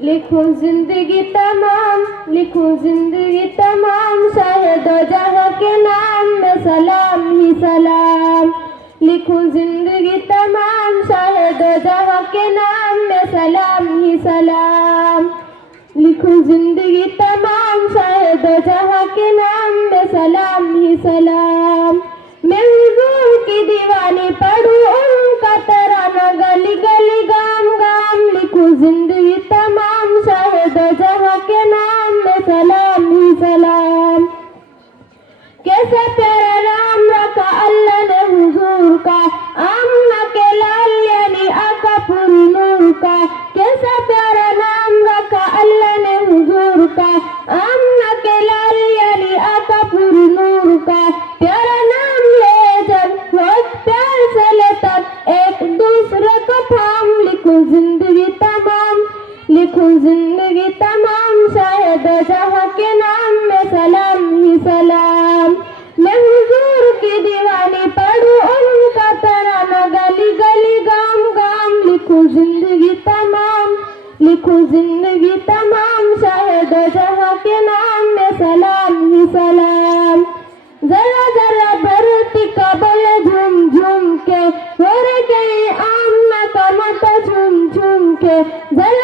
लिखूं जिंदगी तमाम, लिखूं जिंदगी तमाम, शायद जहाँ के नाम में सलाम ही सलाम। लिखूं जिंदगी तमाम, शायद जहाँ के नाम में सलाम ही सलाम। लिखूं जिंदगी तमाम, शायद जहाँ के नाम में सलाम ही सलाम। मैं हुजूर की दीवानी पढ़ूं उनका तराना गली गली गाम गाम। लिखूं जिंदगी तमाम, शायद जहाँ के नाम में सलाम ही सलाम। कैसा प्यारा नाम रखा अल्लाह ने हुजूर का, आमना के लाल यानी आका पूरी नूर का। कैसा प्यारा नाम रखा अल्लाह ने हुजूर का, आमना के लाल यानी आका पूरी नूर का। प्यारा नाम ले जब बहुत प्यार से ले तब एक दूसरे को थाम। लिखूं जिंदगी तमाम, लिखूं जिंदगी तमाम, शायद जहाँ के नाम में सलाम ही सलाम। मैं हुजूर की दीवानी पढ़ूं उनका तराना गली गली गाम गाम। लिखूं जिंदगी तमाम, लिखूं जिंदगी तमाम, शायद जहाँ के नाम में सलाम ही सलाम। जरा जरा भरती कबल झूम झूम के, हो रे गई आमना का मत झूम झूम के। जरा